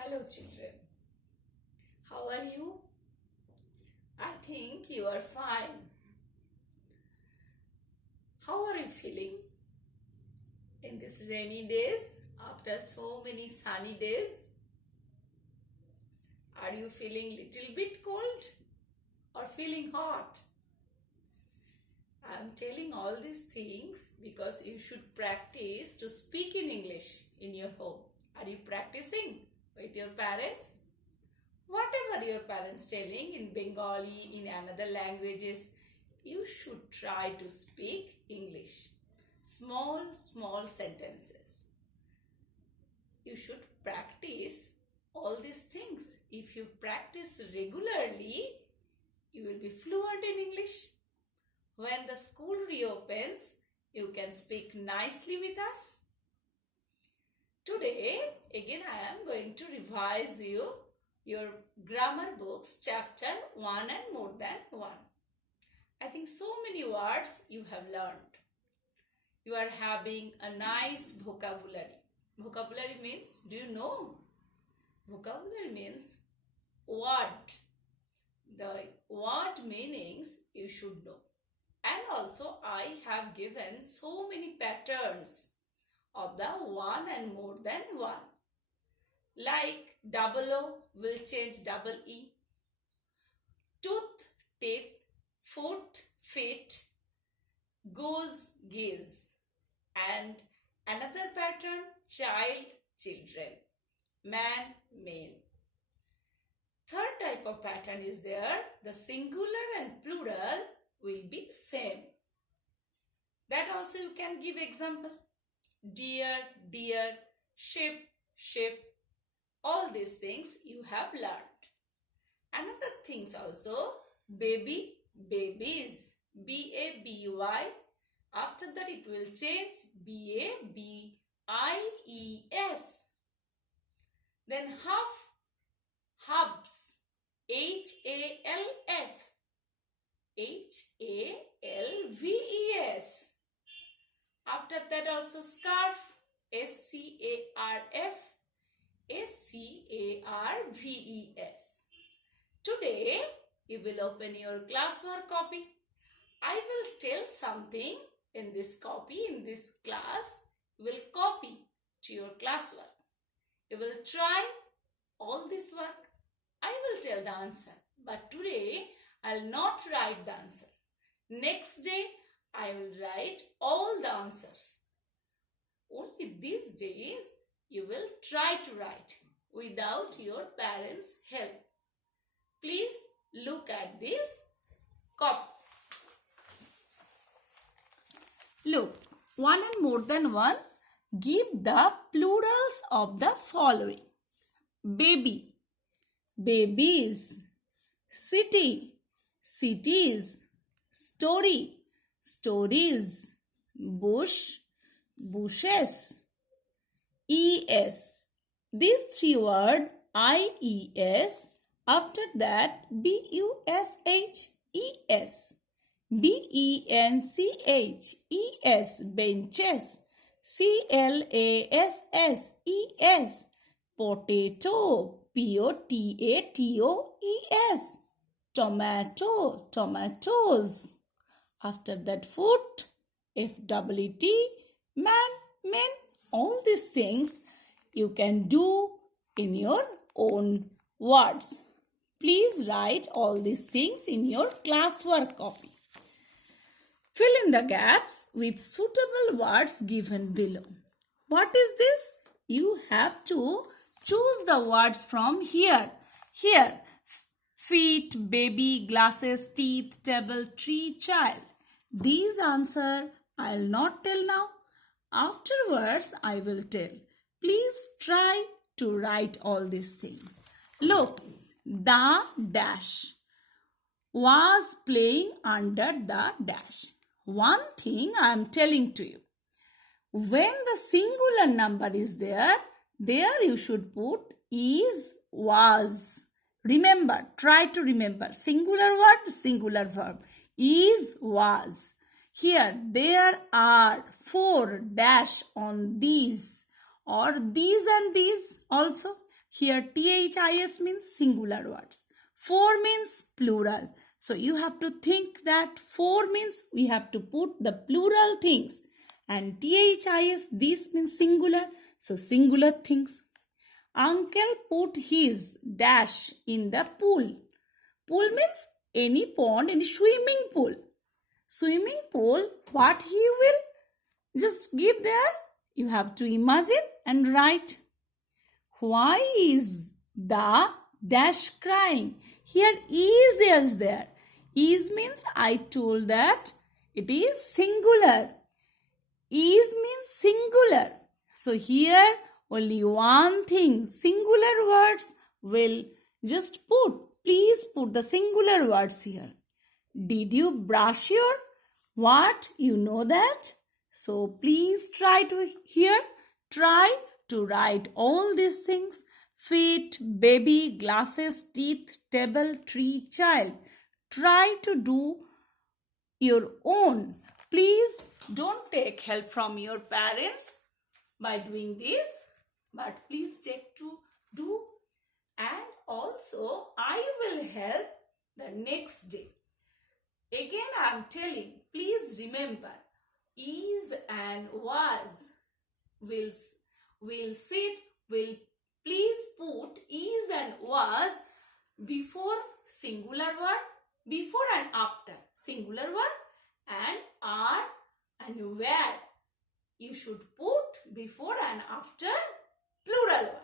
Hello children, how are you? I think you are fine. How are you feeling in these rainy days after so many sunny days? Are you feeling little bit cold or feeling hot? I am telling all these things because you should practice to speak in English in your home. Are you practicing with your parents? Whatever your parents telling in Bengali, in another languages, you should try to speak English. Small sentences. You should practice all these things. If you practice regularly, you will be fluent in English. When the school reopens, you can speak nicely with us. Today, again I am going to revise you your grammar books chapter 1 and more than 1. I think so many words you have learned. You are having a nice vocabulary. Vocabulary means, do you know? Vocabulary means word. The word meanings you should know. And also I have given so many patterns of the 1 and more than 1. Like double O will change double E. Tooth, teeth, foot, feet, goose, geese. And another pattern, child, children, man, men. Third type of pattern is there, the singular and plural will be same. That also you can give example. Deer, deer, ship, ship. All these things you have learned. Another things also, baby, babies, B-A-B-Y. After that it will change B-A-B-I-E-S. Then half, hubs, H-A-L-F, H-A-L-V-E-S. After that also scarf, S-C-A-R-F, S-C-A-R-V-E-S. Today, you will open your classwork copy. I will tell something in this copy, in this class. You will copy to your classwork. You will try all this work. I will tell the answer. But today, I will not write the answer. Next day, I will write all the answers. Only these days, you will try to write without your parents' help. Please look at this copy. Look, 1 and more than 1, give the plurals of the following. Baby, babies. City, cities. Story, stories. Bush, bushes. E-S. These three words, I-E-S. After that, B-U-S-H-E-S. B-E-N-C-H-E-S. Benches. C-L-A-S-S-E-S. Potato. P-O-T-A-T-O-E-S. Tomato. Tomatoes. After that, foot. F-W-T. Man, men. All these things you can do in your own words. Please write all these things in your classwork copy. Fill in the gaps with suitable words given below. What is this? You have to choose the words from here. Here, feet, baby, glasses, teeth, table, tree, child. These answers I will not tell now. Afterwards, I will tell. Please try to write all these things. Look, the dash was playing under the dash. One thing I am telling to you. When the singular number is there you should put is, was. Remember, try to remember. Singular word, singular verb. Is, was. Here, there are 4 dash on these or these and these also. Here THIS means singular words. For means plural. So you have to think that for means we have to put the plural things. And THIS, this means singular. So singular things. Uncle put his dash in the pool. Pool means any pond, any swimming pool. Swimming pool, what he will just give there? You have to imagine and write. Why is the dash crying? Here is there. Is means I told that it is singular. Is means singular. So here only one thing, singular words will just put. Please put the singular words here. Did you brush your what? You know that? So please try to write all these things. Feet, baby, glasses, teeth, table, tree, child. Try to do your own. Please don't take help from your parents by doing this, but please take to do. And also I will help the next day. Again I am telling, please remember, is and was will please put is and was before singular word, before and after singular word, and are and where you should put before and after plural word.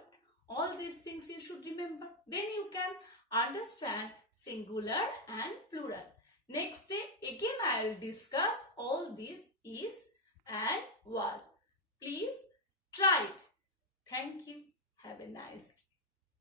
All these things you should remember. Then you can understand singular and plural. Next day again I will discuss all this is and was. Please try it. Thank you. Have a nice day.